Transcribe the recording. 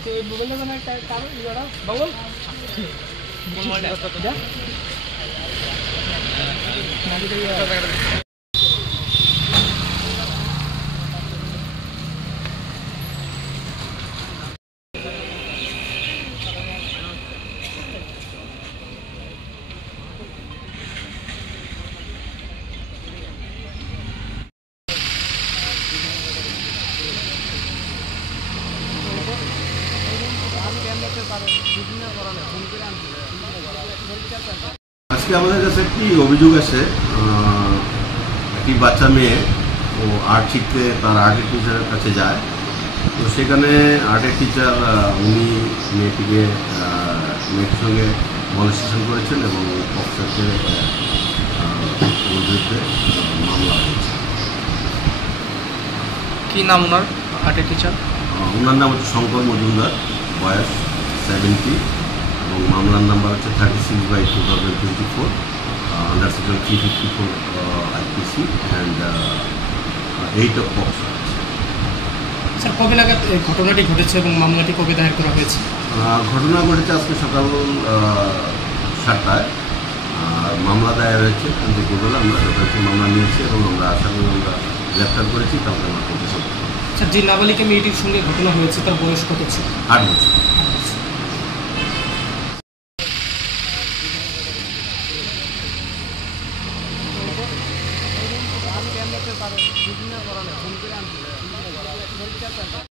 अच्छा ये मोबाइल में একটা কারণ ইওরা বাবল মোবাইলটা আজকে আমাদের কাছে একটি অভিযোগ আছে একটি বাচ্চা মেয়ে ও আর্ট শিখতে তার আর্টের টিচারের কাছে যায়। তো সেখানে আর্টের টিচার উনি মেয়েটির সঙ্গে মলেস্টেশন করেছেন এবং পক্ষে বিরুদ্ধে মামলা হয়েছে। কি নাম ওনার আর্টের টিচার? ওনার নাম হচ্ছে শঙ্কর মজুমদার, বয়স 70 এবং মামলার নাম্বার হচ্ছে 36/2024 under section 354 IPC and 8 of POCSO। Sir কবে নাগাদ ঘটনাটি ঘটেছে এবং মামলাটি কবে দায়ের করা হয়েছে? ঘটনা ঘটেছে আজকে সকাল 7টায় আর মামলা দায়ের হয়েছে। দুপুরবেলা আমরা যথাযথ মামলা নিয়েছি এবং আমরা আসামি আমরা গ্রেপ্তার করেছি। তারপরে আমরা করতে স্যার যে নাবালিকা মেয়েটির সঙ্গে ঘটনা হয়েছে তার বয়স কত ছিল? 8 বছর।